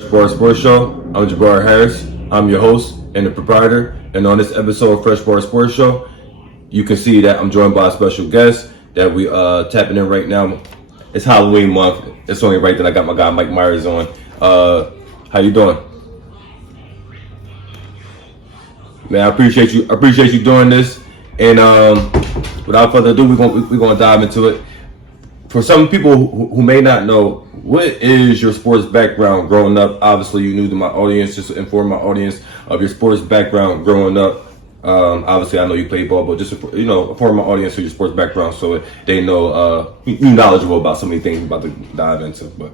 Sports Show. I'm Jabbar Harris. I'm your host and the proprietor. And on this episode of Fresh Bar Sports Show, you can see that I'm joined by a special guest that we tapping in right now. It's Halloween month. It's only right that I got my guy Mike Myers on. How you doing? Man, I appreciate you. I appreciate you doing this. And without further ado, we're gonna dive into it. For some people who may not know, what is your sports background growing up? Obviously, you're new to my audience. Just to inform my audience of your sports background growing up. Obviously, I know you play ball, but just inform my audience of your sports background so they know you're knowledgeable about so many things we're about to dive into. But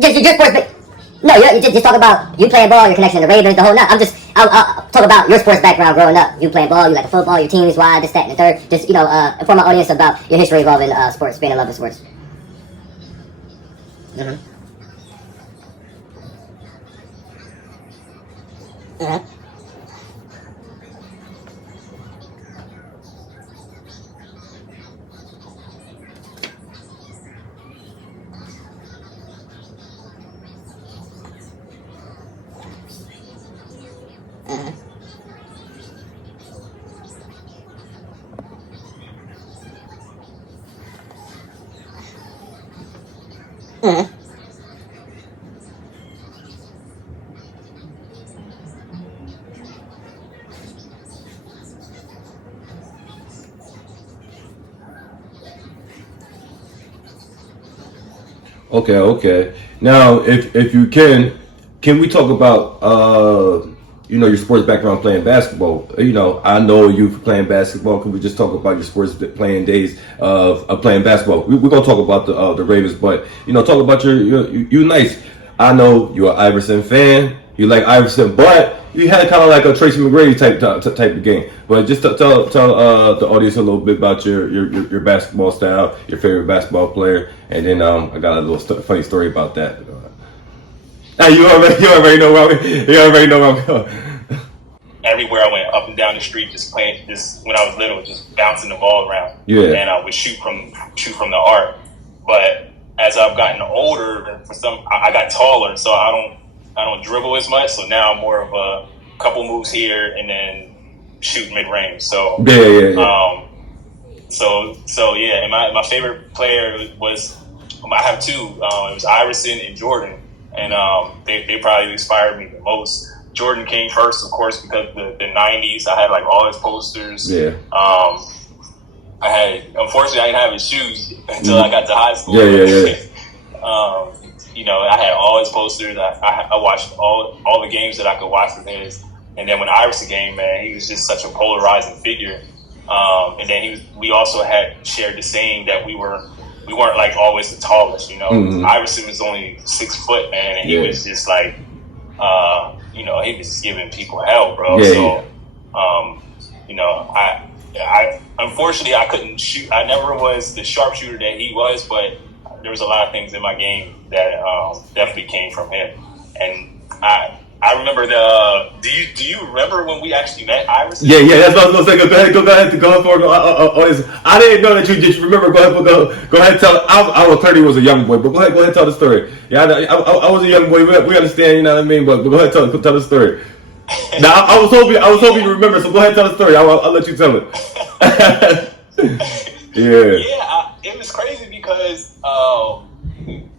Just sports. No, you just talk about you playing ball, your connection to the Ravens, the whole nut. I'll talk about your sports background growing up. You playing ball, you like the football, your teams, why, this, that, and the third. Just, inform my audience about your history involving sports, being in love with sports. Mm-hmm. Mm-hmm. Mm-hmm. okay. Now, if you can we talk about your sports background playing basketball? I know you playing basketball. Can we just talk about your sports playing days of playing basketball? We're gonna talk about the Ravens, but talk about you nice. I know you're an Iverson fan. You like Iverson, but you had kind of like a Tracy McGrady type of game. But just tell the audience a little bit about your basketball style, your favorite basketball player, and then I got a little funny story about that. You already know where I'm going. Everywhere I went, up and down the street, just playing. Just when I was little, just bouncing the ball around. Yeah. And I would shoot from the arc. But as I've gotten older, I got taller, so I don't dribble as much. So now I'm more of a couple moves here and then shoot mid range. So yeah. So yeah. And my favorite player was, I have two. It was Iverson and Jordan, and they probably inspired me the most. Jordan came first, of course, because the 90s. I had like all his posters. Yeah. Unfortunately, I didn't have his shoes until I got to high school. Yeah. I had all his posters. I watched all the games that I could watch with his. And then when Iverson came, man, he was just such a polarizing figure. And then we also had shared the saying that we weren't like always the tallest. Mm-hmm. Iverson was only 6 foot, man, and he was just like, he was giving people hell, bro. I unfortunately I couldn't shoot. I never was the sharpshooter that he was, but there was a lot of things in my game that definitely came from him. And I remember do you remember when we actually met Iverson? Yeah, that's what I was gonna say. Go ahead for it. I didn't know that you just remember. Go ahead and tell. I was 30, was a young boy, but go ahead and tell the story. Yeah, I was a young boy. We understand, you know what I mean. But go ahead and tell the story. Now I was hoping you remember. So go ahead and tell the story. I'll let you tell it. Yeah, it was crazy because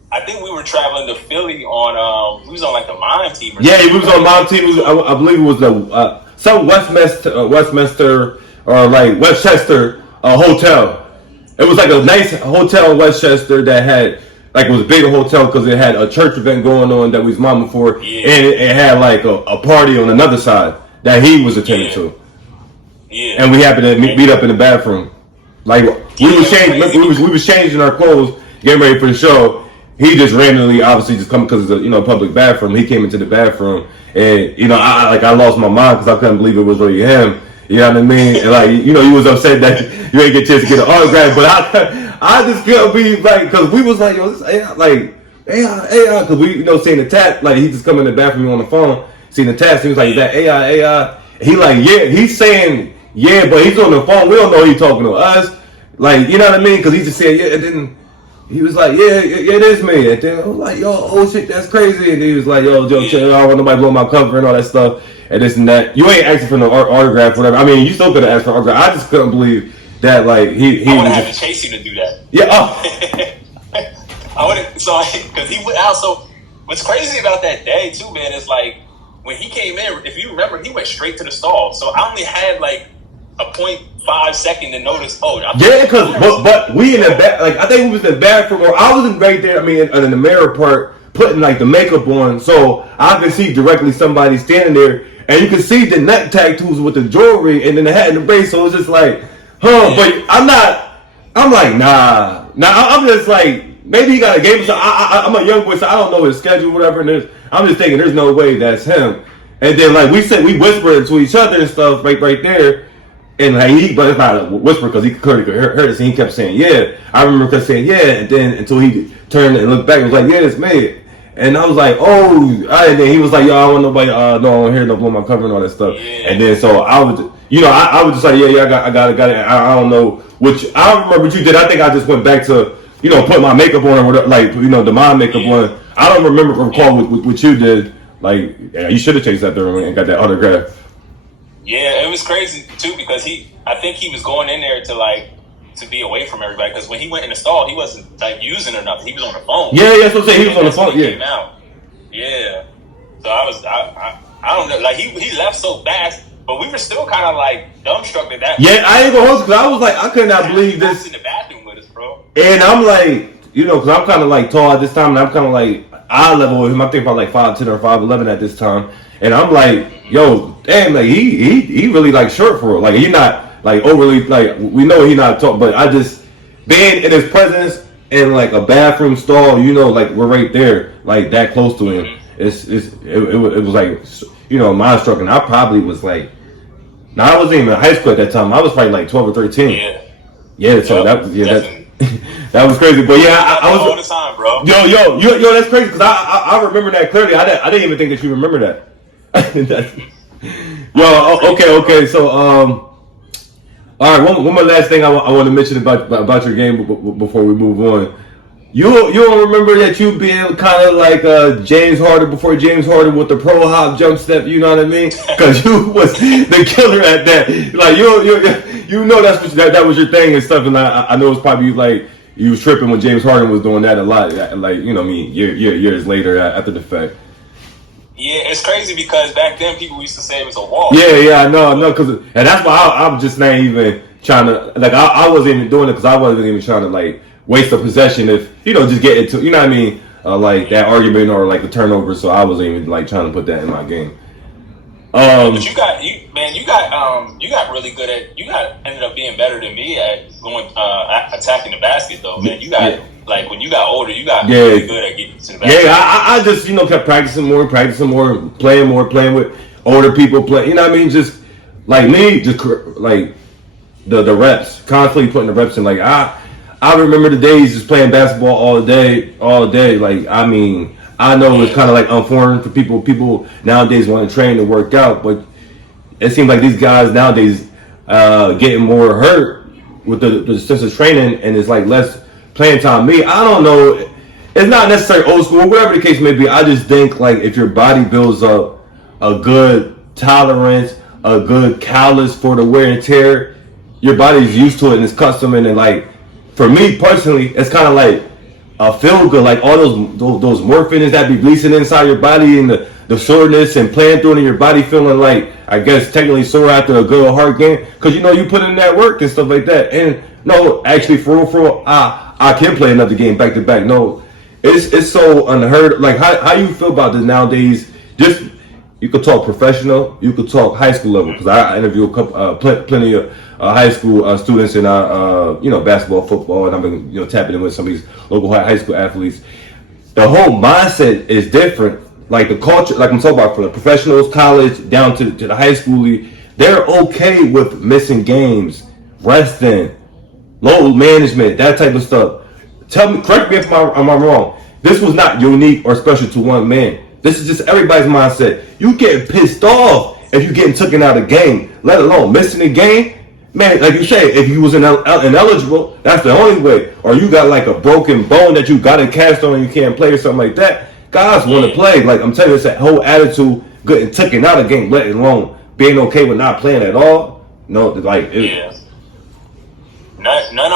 I think we were traveling to Philly on. We was on like the Mime team. We was on Mime team. I believe it was the some Westminster or like Westchester hotel. It was like a nice hotel in Westchester that had like, it was a bigger hotel because it had a church event going on that we was momming for, and it had like a party on another side that he was attending to. Yeah. And we happened to meet up in the bathroom. Like we was changing our clothes, getting ready for the show. He just randomly, obviously, just come because it's a public bathroom. He came into the bathroom, and I lost my mind because I couldn't believe it was really him. You know what I mean? And like you was upset that you ain't get a chance to get an autograph, but I just couldn't be like, because we was like, yo, this AI, like AI, because we seeing the tap, like he just come in the bathroom on the phone, seeing the tap, he was like, is that AI? He like, yeah, he's saying yeah, but he's on the phone. We don't know he's talking to us. Like, you know what I mean? Because he just said yeah, and then he was like, yeah, it is me. And then I was like, yo, oh shit, that's crazy. And he was like, yo, chill, I don't want nobody blow my cover and all that stuff and this and that. You ain't asking for no autograph, or whatever. I mean, you still could have asked for an autograph. I just couldn't believe that, like, he I would was have had just, to chase you to do that. yeah. I would have, so because he went out. So what's crazy about that day too, man, is like when he came in. If you remember, he went straight to the stall. So I only had like a 0.5 second to notice. Oh, Yeah, because but we in the back, like I think we was in the bathroom, or I was in right there. I mean, in the mirror part, putting like the makeup on, so I could see directly somebody standing there, and you could see the neck tattoos with the jewelry, and then the hat and the brace. So it's just like, huh? But I'm like, nah. I'm just like, maybe he got a game. So I'm a young boy, so I don't know his schedule, whatever. And I'm just thinking, there's no way that's him. And then like we whispered to each other and stuff right there. And like but it's not a whisper because he clearly could hear us, and he kept saying, yeah. I remember kept saying, yeah, and then until he turned and looked back and was like, yeah, it's me. And I was like, oh, and then he was like, yo, I don't want nobody, no, I don't hear no blow my cover and all that stuff. Yeah. And then so I was, I was just like, yeah, I got it. I don't know, which I don't remember what you did. I think I just went back to, put my makeup on or whatever, like, the mind makeup on. I don't recall what you did. Like, yeah, you should have chased that there and got that autograph. Yeah, it was crazy too because I think he was going in there to be away from everybody because when he went in the stall, he wasn't like using or nothing. He was on the phone. Yeah, that's what I'm saying. He was on the phone. Came out. Yeah. So I don't know. Like he left so fast, but we were still kind of like dumbstruck at that. Yeah, I ain't gonna hold because I was like, I could not believe this. In the bathroom with us, bro. And I'm like, because I'm kind of like tall at this time, and I'm kind of like eye level with him. I think probably like 5'10" or 5'11" at this time. And I'm like, yo, damn, like he really like short for it. Like he not like overly like we know he not tall, but I just being in his presence in like a bathroom stall, like we're right there, like that close to him. It was like mind struck, and I probably was like, I wasn't even in high school at that time. I was probably like 12 or 13. Yeah. So that that was crazy. But yeah, I was all the time, bro. Yo, that's crazy because I remember that clearly. I didn't even think that you remember that. Okay. So, all right. One more last thing I want to mention about your game before we move on. You don't remember that you being kind of like James Harden before James Harden with the pro hop jump step? You know what I mean? Because you was the killer at that. Like that's what that was your thing and stuff. And I know it's probably like you was tripping when James Harden was doing that a lot. Like years later after the fact. Yeah, it's crazy because back then people used to say it was a wall. Yeah, I know, and that's why I'm just not even trying to like. I wasn't even doing it because I wasn't even trying to like waste a possession if just get into what I mean, like that argument or like the turnover. So I wasn't even like trying to put that in my game. But you got really good at ended up being better than me at going attacking the basket though, man. You got like when you got older, you got really good at getting to the basket. Yeah, I just kept practicing more, playing with older people, play. You know what I mean? Just like me, just like the reps, constantly putting the reps in. Like I remember the days just playing basketball all day. Like I mean. I know it's kind of like unforeign for people. People nowadays want to train to work out, but it seems like these guys nowadays getting more hurt with the sense of training, and it's like less playing time. Me, I don't know. It's not necessarily old school, whatever the case may be. I just think like if your body builds up a good tolerance, a good callus for the wear and tear, your body's used to it and it's custom. And then like for me personally, it's kind of like feel good, like all those morphines that be releasing inside your body and the soreness and playing through it in your body feeling like, I guess, technically sore after a good hard game. Because, you put in that work and stuff like that. And, no, actually, for real, I can play another game back to back. No, it's so unheard. Like, how you feel about this nowadays? Just, you could talk professional, you could talk high school level. Because I interview a couple, plenty of high school students in basketball, football, and I've been tapping in with some of these local high school athletes. The whole mindset is different. Like the culture, like I'm talking about, from the professionals, college down to the high school league, they're okay with missing games, resting, load management, that type of stuff. Tell me, correct me if I'm wrong. This was not unique or special to one man. This is just everybody's mindset. You get pissed off if you're getting taken out of the game, let alone missing the game. man, like you say, if you was ineligible, that's the only way. Or you got like a broken bone that you got to cast on and you can't play or something like that. Guys want to play. Like I'm telling you, it's that whole attitude getting taken out of game, let alone being okay with not playing at all. No, like Yeah. None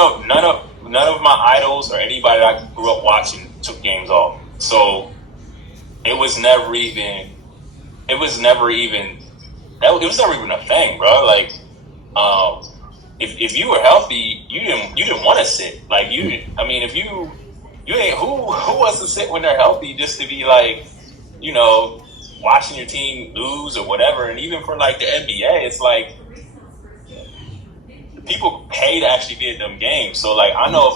of my idols or anybody that I grew up watching took games off. So it was never even a thing, bro. Like, if you were healthy, you didn't want to sit. Like if you ain't who wants to sit when they're healthy just to be like, watching your team lose or whatever. And even for like the NBA, it's like people pay to actually be at them games. So like I know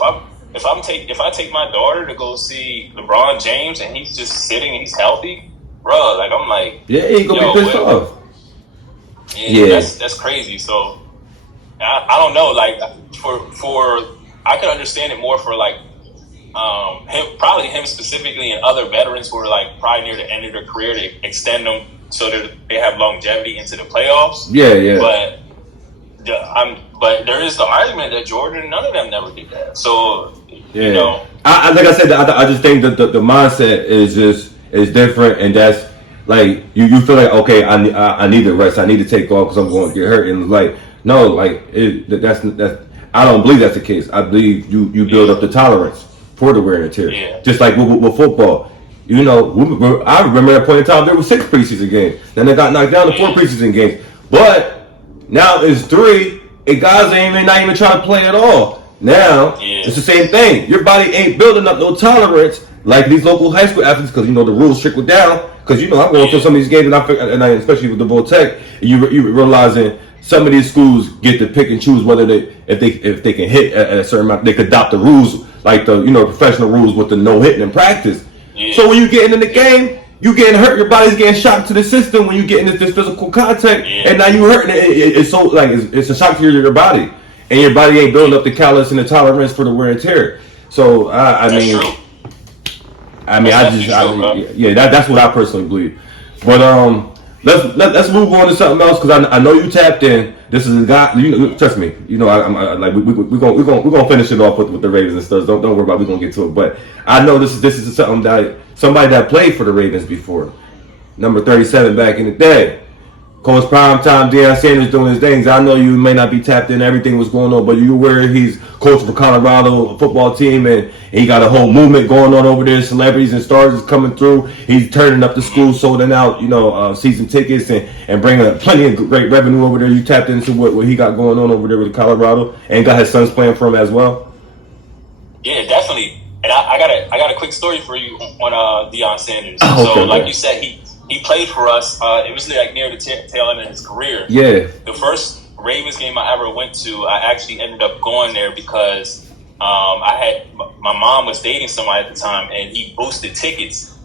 if I take my daughter to go see LeBron James and he's just sitting and he's healthy, bro, like I'm like, yeah, he gonna be pissed off. Yeah, that's crazy. So I don't know. Like for I could understand it more for like him specifically and other veterans who are like probably near the end of their career to extend them so that they have longevity into the playoffs. Yeah. But there is the argument that Jordan, none of them never did that. So I like I said, I just think that the mindset is different, and that's like you feel like, okay, I need to rest, I need to take off because I'm going to get hurt, and like no, like that's I don't believe that's the case. I believe you build up the tolerance for the wear and tear, just like with football. I remember at a point in time there were 6 preseason games, then they got knocked down to 4 preseason games, but now it's 3, and guys not even trying to play at all. Now it's the same thing. Your body ain't building up no tolerance like these local high school athletes because the rules trickle down. Because I'm going through some of these games, and I especially with the Voltech, you realizing some of these schools get to pick and choose whether if they can hit at a certain amount, they could adopt the rules like the professional rules with the no hitting in practice. So when you getting in the game, you getting hurt, your body's getting shocked to the system when you get into this physical contact, and now you hurting. It's so like it's a shock to your body, and your body ain't building up the callus and the tolerance for the wear and tear. So that's what I personally believe. But let's move on to something else because I know you tapped in. This is a guy. Trust me. I'm like we're gonna finish it off with the Ravens and stuff. Don't worry about it. We're gonna get to it. But I know this is something that somebody that played for the Ravens before, number 37 back in the day. Coach Primetime, Deion Sanders doing his things. I know you may not be tapped in everything was going on, but you aware he's coaching for Colorado football team, and he got a whole movement going on over there. Celebrities and stars is coming through. He's turning up the school, solding out, season tickets and bringing plenty of great revenue over there. You tapped into what he got going on over there with Colorado, and got his sons playing for him as well. Yeah, definitely. And I got a quick story for you on Deion Sanders. You said, he played for us. It was like near the tail end of his career. Yeah. The first Ravens game I ever went to, I actually ended up going there because my mom was dating somebody at the time, and he boosted tickets.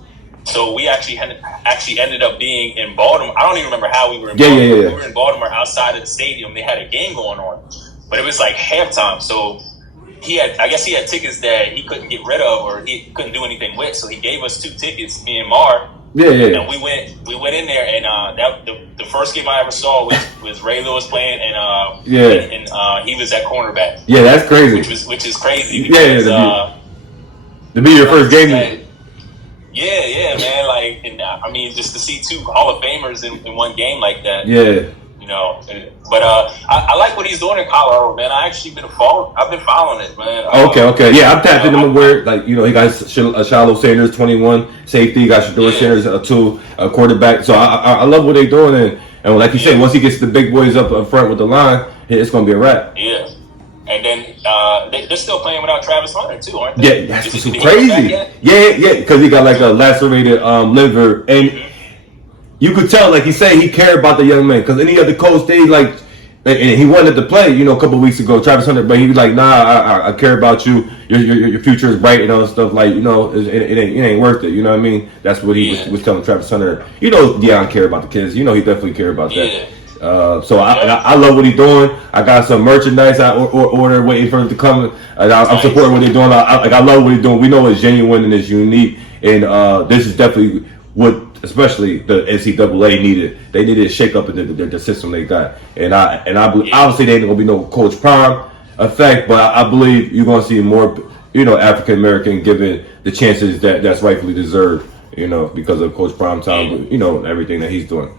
So we actually ended up being in Baltimore. I don't even remember how we were in Baltimore. Yeah. We were in Baltimore outside of the stadium. They had a game going on, but it was like halftime. So I guess he had tickets that he couldn't get rid of or he couldn't do anything with. So he gave us 2 tickets, me and Mar. Yeah. And we went in there, and the first game I ever saw was Ray Lewis playing, and he was at cornerback. Yeah, that's crazy. Which is crazy. Because, to be your first game. Yeah, man. Like, and just to see 2 Hall of Famers in one game like that. Yeah. But I like what he's doing in Colorado, man. I've been following it, man. Okay. Yeah, I'm tapped into him where, he got Shiloh Sanders, 21, safety. He got Shedeur Sanders, 2, quarterback. So I love what they're doing. And like you said, once he gets the big boys up front with the line, it's going to be a wrap. Yeah. And then they're still playing without Travis Hunter, too, aren't they? Yeah, that's crazy. Yeah, because he got like a lacerated liver. And you could tell, like he said, he cared about the young man. Because any other coach, and he wanted to play, a couple of weeks ago, Travis Hunter, but he was like, nah, I care about you. Your future is bright and all stuff. Like, it ain't worth it. You know what I mean? That's what he was telling Travis Hunter. Deion care about the kids. He definitely care about that. So I love what he's doing. I got some merchandise I order waiting for it to come. I'm supporting what they're doing. I love what he's doing. We know it's genuine and it's unique. And this is definitely what especially the NCAA needed a shake up in the system they got. And obviously there ain't gonna be no Coach Prime effect, but I believe you're gonna see more, African American given the chances that's rightfully deserved, because of Coach Prime time, everything that he's doing.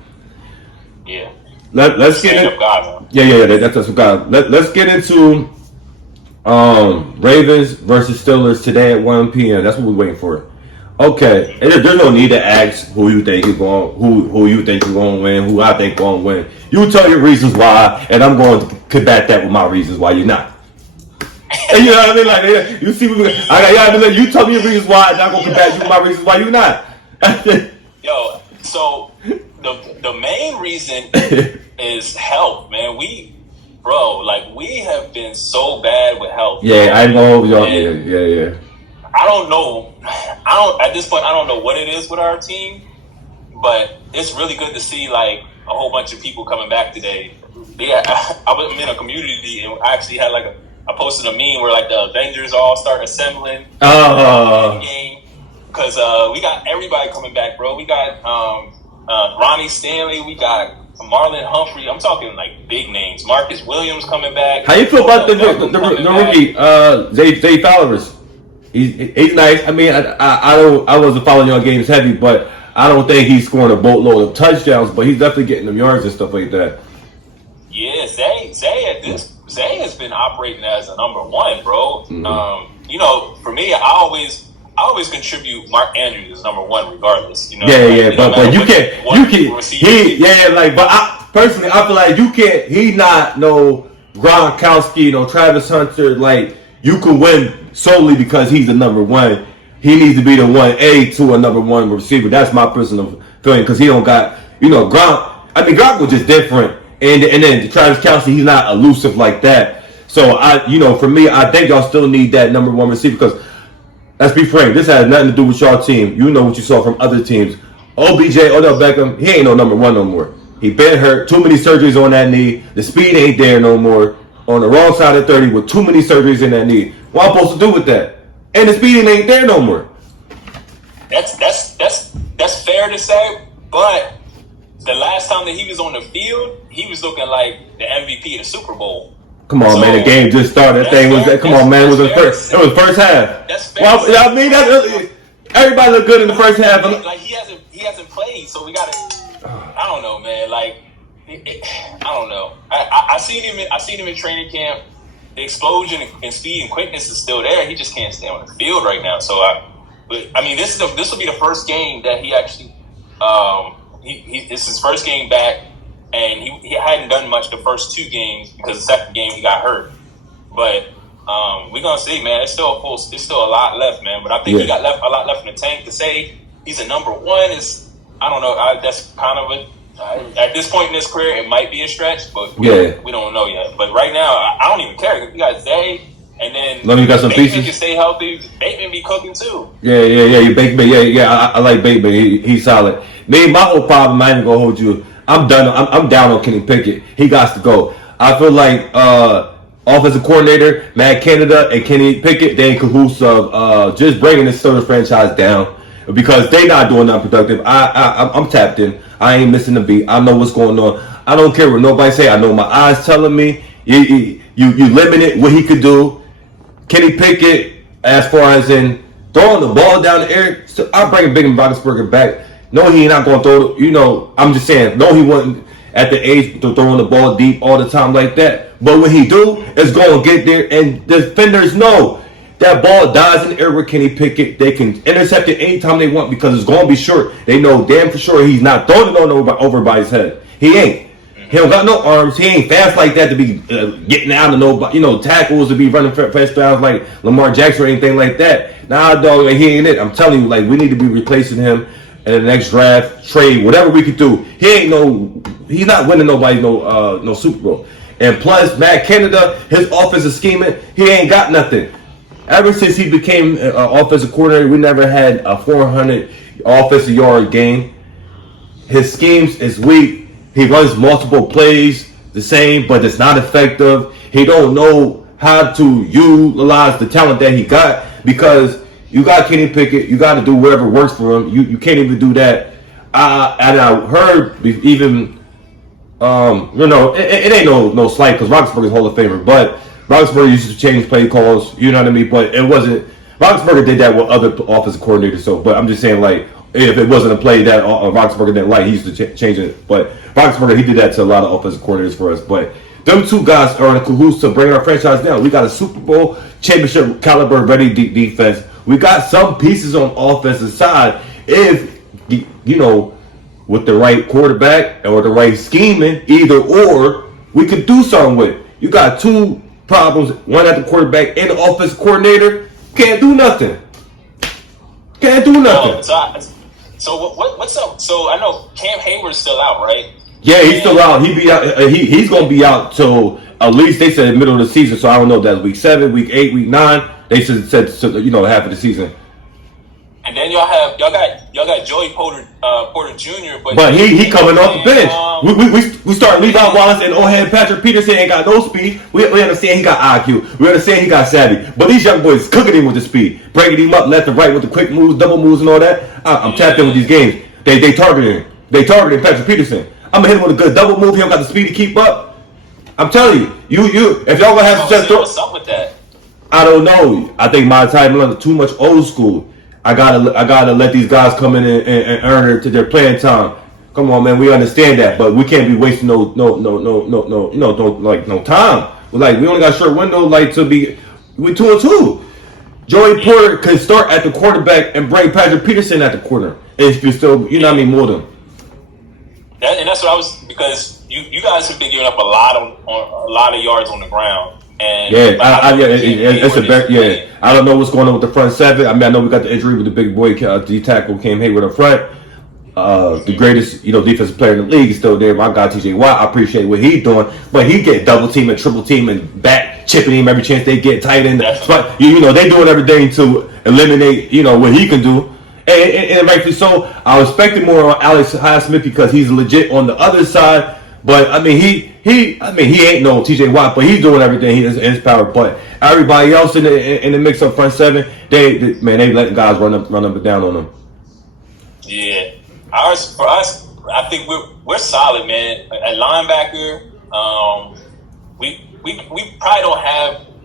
Yeah. Let's get Stand in. up guy, Yeah, that's what God. Let's get into Ravens versus Steelers today at 1 p.m. That's what we're waiting for. Okay, and there's no need to ask who you think is going, who you think is going to win, who I think going to win. You tell your reasons why, and I'm going to combat that with my reasons why you're not. And you know what I mean? Like, you see, you tell me your reasons why, and I'm going to combat you with my reasons why you're not. Yo, so the main reason is health, man. We have been so bad with health. Yeah, I know y'all. Yeah. I don't know. At this point, I don't know what it is with our team, but it's really good to see like a whole bunch of people coming back today. Yeah, I was in a community and I actually had I posted a meme where like the Avengers all start assembling game because we got everybody coming back, bro. We got Ronnie Stanley, we got Marlon Humphrey. I'm talking like big names. Marcus Williams coming back. How you feel about the rookie Zay Flowers? He's nice. I mean, I wasn't following your games heavy, but I don't think he's scoring a boatload of touchdowns. But he's definitely getting them yards and stuff like that. Yeah, Zay has been operating as a number one, bro. Mm-hmm. For me, I always contribute Mark Andrews as number one, regardless. But you can't. But I personally, I feel like you can't. He's not no Gronkowski, no Travis Hunter. Like you can win solely because he's the number one. He needs to be the 1A to a number one receiver. That's my personal feeling because he don't got Gronk. I mean Gronk was just different, and then Travis Kelce, he's not elusive like that. So for me, I think y'all still need that number one receiver because. Let's be frank, this has nothing to do with y'all team. You know what you saw from other teams. OBJ, Odell Beckham, he ain't no number one no more. He been hurt, too many surgeries on that knee. The speed ain't there no more. On the wrong side of 30 with too many surgeries in that knee. What I'm supposed to do with that? And the speed ain't there no more. That's fair to say, but the last time that he was on the field, he was looking like the MVP of the Super Bowl. Come on, man! The game just started. That thing was. Come on, man! It was first half. That's fair. Well, I mean, everybody looked good in the first half. Like he hasn't played, so we gotta. I don't know, man. Like, I don't know. I seen him in training camp. The explosion and speed and quickness is still there. He just can't stay on the field right now. So this will be the first game that he actually. It's his first game back. And he hadn't done much the first two games because the second game he got hurt. But we're gonna see, man. It's still a lot left, man. But I think he got a lot left in the tank. To say he's a number one is, I don't know. That's kind of at this point in his career, it might be a stretch, but we don't know yet. But right now, I don't even care. You got Zay, and then you got some Bateman pieces. can stay healthy. Bateman be cooking too. Yeah. You Bateman, I like Bateman. He's solid. Me, my whole problem. I ain't gonna hold you. I'm done. I'm down on Kenny Pickett. He got to go. I feel like offensive coordinator Matt Canada and Kenny Pickett, they in cahoots of just bringing the Steelers franchise down because they not doing nothing productive. I'm tapped in. I ain't missing a beat. I know what's going on. I don't care what nobody say. I know my eyes telling me you limited what he could do. Kenny Pickett, as far as in throwing the ball down the air, so I'm bringing Big and Roethlisberger back. No, he not going to throw, I'm just saying, no, he wasn't at the age to throwing the ball deep all the time like that. But when he do, it's going to get there, and the defenders know that ball dies in the air with Kenny Pickett. They can intercept it anytime they want because it's going to be short. They know damn for sure he's not throwing it over by his head. He ain't. He don't got no arms. He ain't fast like that to be getting out of tackles to be running fast downs like Lamar Jackson or anything like that. Nah, dog, he ain't it. I'm telling you, like, we need to be replacing him. In the next draft, trade, whatever we could do, he's not winning nobody no Super Bowl. And plus, Matt Canada, his offensive scheming, he ain't got nothing. Ever since he became offensive coordinator, we never had a 400 offensive yard game. His schemes is weak. He runs multiple plays the same, but it's not effective. He don't know how to utilize the talent that he got because you got Kenny Pickett. You got to do whatever works for him. You can't even do that. And I heard even, it ain't no slight because Roethlisberger's Hall of Famer, but Roethlisberger used to change play calls. You know what I mean? But it wasn't. Roethlisberger did that with other offensive coordinators. So, but I'm just saying, like, if it wasn't a play that Roethlisberger didn't like, he used to change it. But Roethlisberger, he did that to a lot of offensive coordinators for us. But them two guys are in a cahoots to bring our franchise down. We got a Super Bowl championship caliber ready defense. We got some pieces on offensive side. If with the right quarterback or the right scheming, either or, we could do something with it. You got two problems, one at the quarterback and the offensive coordinator. Can't do nothing. Can't do nothing. So what's up? So I know Cam Hayward's still out, right? Yeah, he's still out. He be out. He's gonna be out till at least they said the middle of the season. So I don't know if that's week 7, week 8, week 9. They said half of the season. And then y'all got Joey Porter Jr. But he coming off the bench. We start Levi Wallace and Ohead Patrick Peterson ain't got no speed. We understand he got IQ. We understand he got savvy. But these young boys cooking him with the speed, breaking him up left and right with the quick moves, double moves, and all that. I'm tapped in with these games. They targeting him. They targeting Patrick Peterson. I'm gonna hit him with a good double move. He don't got the speed to keep up. I'm telling you, if y'all gonna have success, what's up with that? I don't know. I think my time is too much old school. I gotta let these guys come in and earn it to their playing time. Come on, man, we understand that, but we can't be wasting no time. Like we only got a short window, like to be we 2-2. Joey Porter can start at the quarterback and bring Patrick Peterson at the corner. If you still, more than. And that's what I was because you guys have been giving up a lot of yards on the ground. And I don't know what's going on with the front seven. I mean, I know we got the injury with the big boy D tackle Cam Hayward up front. The greatest defensive player in the league is still there. My guy TJ Watt, I appreciate what he's doing, but he get double team and triple team and back chipping him every chance they get tight end. But they doing everything to eliminate what he can do. And rightfully so. I was expecting more on Alex Highsmith because he's legit on the other side. But I mean, he ain't no TJ Watt, but he's doing everything in his power. But everybody else in the mix up front seven, they letting guys run up and down on them. Yeah, for us, I think we're solid, man. At linebacker, we probably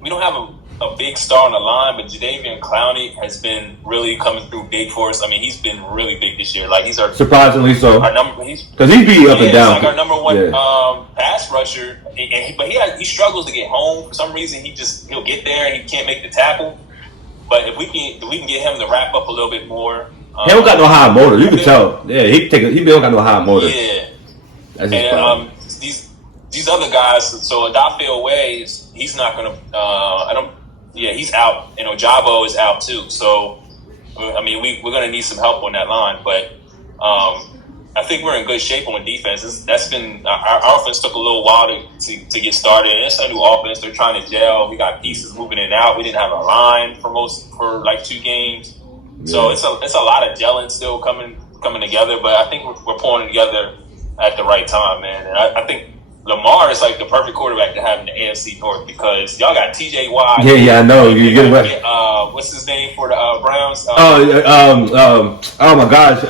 don't have a big star on the line, but Jadeveon Clowney has been really coming through big for us. I mean, he's been really big this year. Like he's surprisingly so. Because he's beat up and down. He's like our number one pass rusher, but he struggles to get home for some reason. He'll get there and he can't make the tackle. But if we can get him to wrap up a little bit more. He don't got no high motor. You can tell. Yeah, he don't got no high motor. Yeah. And these other guys. So Adafio Ways, he's not gonna. He's out. Ojabo is out too. So, I mean, we're going to need some help on that line. But I think we're in good shape on defense. That's been our offense took a little while to get started. And it's a new offense. They're trying to gel. We got pieces moving in and out. We didn't have a line for like 2 games. Yeah. So it's a lot of gelling still coming together. But I think we're pulling it together at the right time, man. And I think Lamar is like the perfect quarterback to have in the AFC North because y'all got TJ Watt. Yeah, I know. You get it. What's his name for the Browns? Oh my gosh.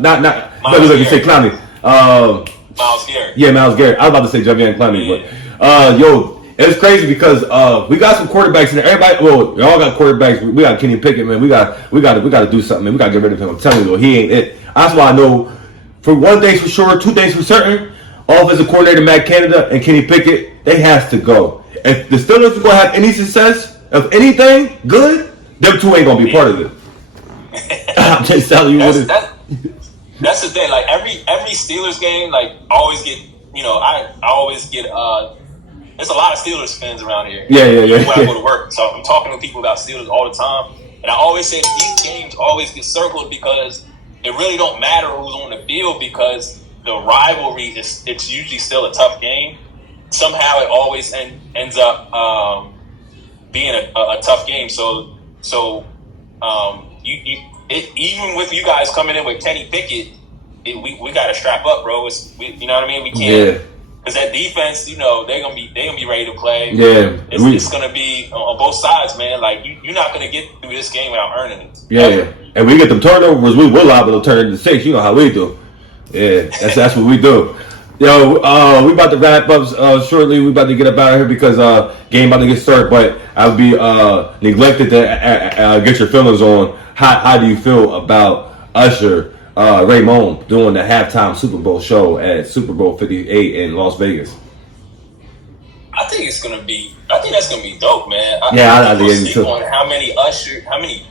Not. But you say Clowney. Myles Garrett. Yeah, Myles Garrett. I was about to say Javian Clowney, but it's crazy because we got some quarterbacks and everybody. Well, we all got quarterbacks. We got Kenny Pickett, man. We got to do something, man. We got to get rid of him. I'm telling you, he ain't it. That's why I know. For one thing for sure, 2 things for certain. Offensive coordinator Matt Canada and Kenny Pickett, they has to go. If the Steelers are going to have any success of anything good, them 2 ain't going to be part of it. I'm just telling you that's the thing. Like every Steelers game, like always get. I always get. There's a lot of Steelers fans around here. Yeah. When I go to work, so I'm talking to people about Steelers all the time, and I always say these games always get circled because it really don't matter who's on the field because the rivalry it's usually still a tough game. Somehow it always ends up being a tough game. So even with you guys coming in with Kenny Pickett, we got to strap up, bro. You know what I mean? We can't because that defense, they're gonna be ready to play. Yeah, it's gonna be on both sides, man. Like you're not gonna get through this game without earning it. Yeah. And we get them turnovers, we will liable to turn into 6. You know how we do. Yeah, that's what we do. Yo, we about to wrap up shortly. We about to get up out of here because game about to get started. But I'll be neglected to get your feelings on how do you feel about Usher Raymond doing the halftime Super Bowl show at Super Bowl 58 in Las Vegas. I think that's gonna be dope, man. I think think too. on how many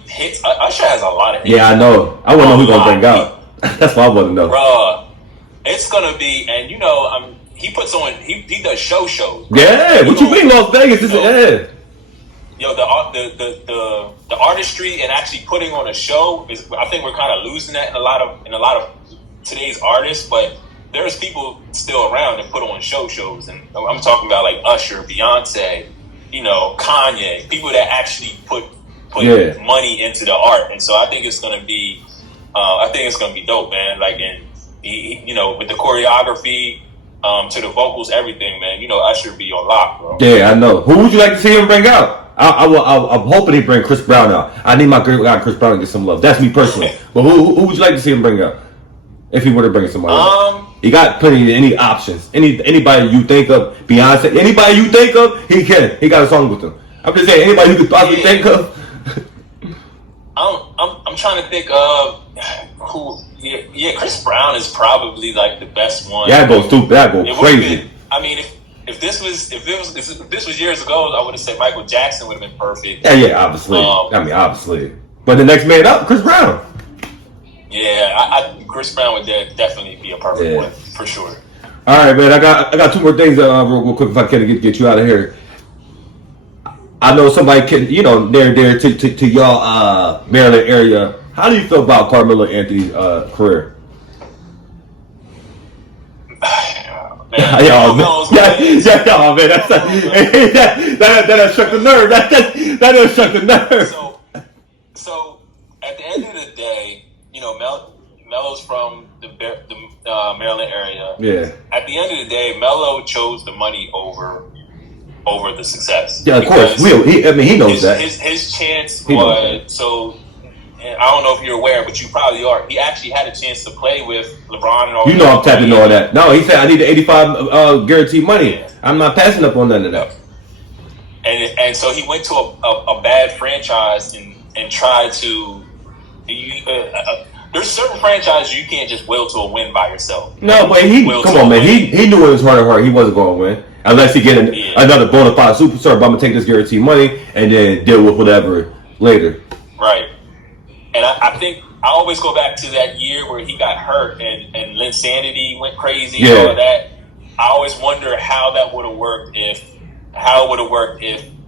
hits Usher has a lot of hits. Yeah, I know. I want to know who gonna bring out. That's what I want to know. Bruh, it's gonna be, and he puts on, he does shows. Yeah, what you mean Las Vegas? Yo, the artistry and actually putting on a show is, I think we're kind of losing that in a lot of today's artists, but there's people still around that put on shows, and I'm talking about like Usher, Beyonce, Kanye, people that actually put money into the art, and so I think it's gonna be dope, man. Like, and with the choreography, to the vocals, everything, man. Usher be on lock, bro. Yeah, I know. Who would you like to see him bring out? I'm hoping he bring Chris Brown out. I need my guy Chris Brown to get some love. That's me personally. But who would you like to see him bring out? If he were to bring somebody out. He got any options. Anybody you think of, Beyonce, anybody you think of, he can. He got a song with him. I'm just saying, anybody you could possibly think of. I'm trying to think of who. Yeah, Chris Brown is probably like the best one. Yeah, go stupid. That go crazy. If this was years ago, I would have said Michael Jackson would have been perfect. Yeah, obviously. Obviously. But the next man up, Chris Brown. Yeah, Chris Brown would definitely be a perfect one for sure. All right, man. I got two more things real quick if I can get you out of here. I know somebody can, near to y'all Maryland area. How do you feel about Carmelo Anthony's career? Man, y'all, man. That struck the nerve. That struck the nerve. So at the end of the day, Melo's from the Maryland area. Yeah. At the end of the day, Melo chose the money over the success. Yeah, of course. He knows that. His chance was so. And I don't know if you're aware, but you probably are. He actually had a chance to play with LeBron and all that. I'm tapping all that. No, he said I need the 85 guaranteed money. Yeah. I'm not passing up on none of that. And so he went to a bad franchise and tried to. There's certain franchises you can't just will to a win by yourself. No, but come on, man. He knew it was hard. He wasn't going to win unless he get another bona fide superstar. But I'm gonna take this guaranteed money and then deal with whatever later. Right. And I think I always go back to that year where he got hurt and Linsanity went crazy and all of that. I always wonder how that would have worked if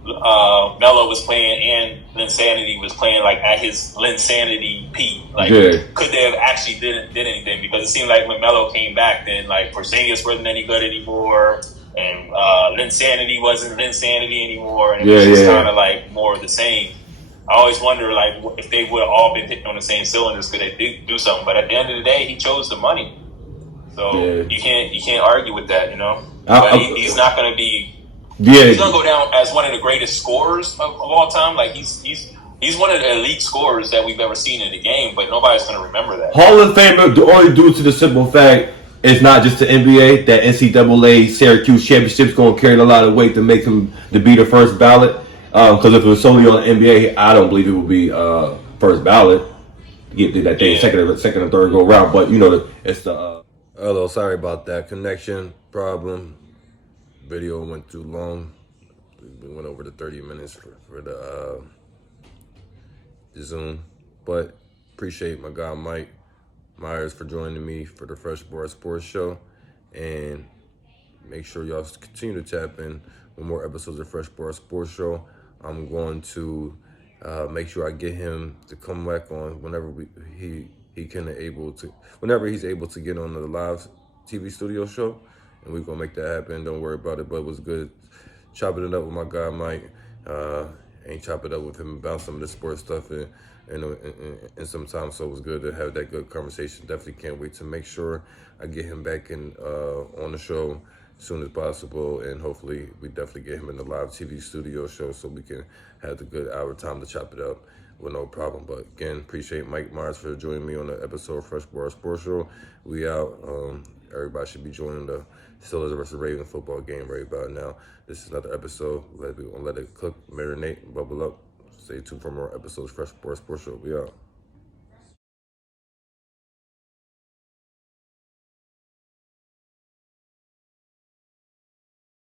Melo was playing and Linsanity was playing like at his Linsanity peak. Like, could they have actually did anything? Because it seemed like when Melo came back, then like Porzingis wasn't any good anymore, and Linsanity wasn't Linsanity anymore, and it was just kind of like more of the same. I always wonder, like, if they would have all been hitting on the same cylinders, could they do something? But at the end of the day, he chose the money, so you can't argue with that, But he's not going to be. Yeah, he's going to go down as one of the greatest scorers of all time. Like he's one of the elite scorers that we've ever seen in the game, but nobody's going to remember that. Hall of Famer, only due to the simple fact it's not just the NBA. That NCAA Syracuse championship's going to carry a lot of weight to make him to be the first ballot. Because if it was solely on the NBA, I don't believe it would be first ballot. Get that thing second and third go round, but it's the. Hello, sorry about that connection problem. Video went too long. We went over the 30 minutes for the Zoom, but appreciate my guy Mike Myers for joining me for the Fresh Bar Sports Show, and make sure y'all continue to tap in with more episodes of Fresh Bar Sports Show. I'm going to make sure I get him to come back on whenever whenever he's able to get on the live TV studio show, and we're gonna make that happen. Don't worry about it. But it was good chopping it up with my guy Mike. Ain't chop it up with him about some of the sports stuff and some time. So it was good to have that good conversation. Definitely can't wait to make sure I get him back in on the show as soon as possible, and hopefully we definitely get him in the live TV studio show so we can have the good hour time to chop it up with no problem. But again, appreciate Mike Myers for joining me on the episode of Fresh Bar Sports Show. We out. Everybody should be joining the Steelers versus Ravens football game right about now. This is another episode. We're gonna let it cook, marinate, bubble up. Stay tuned for more episodes of Fresh Bar Sports Show. We out.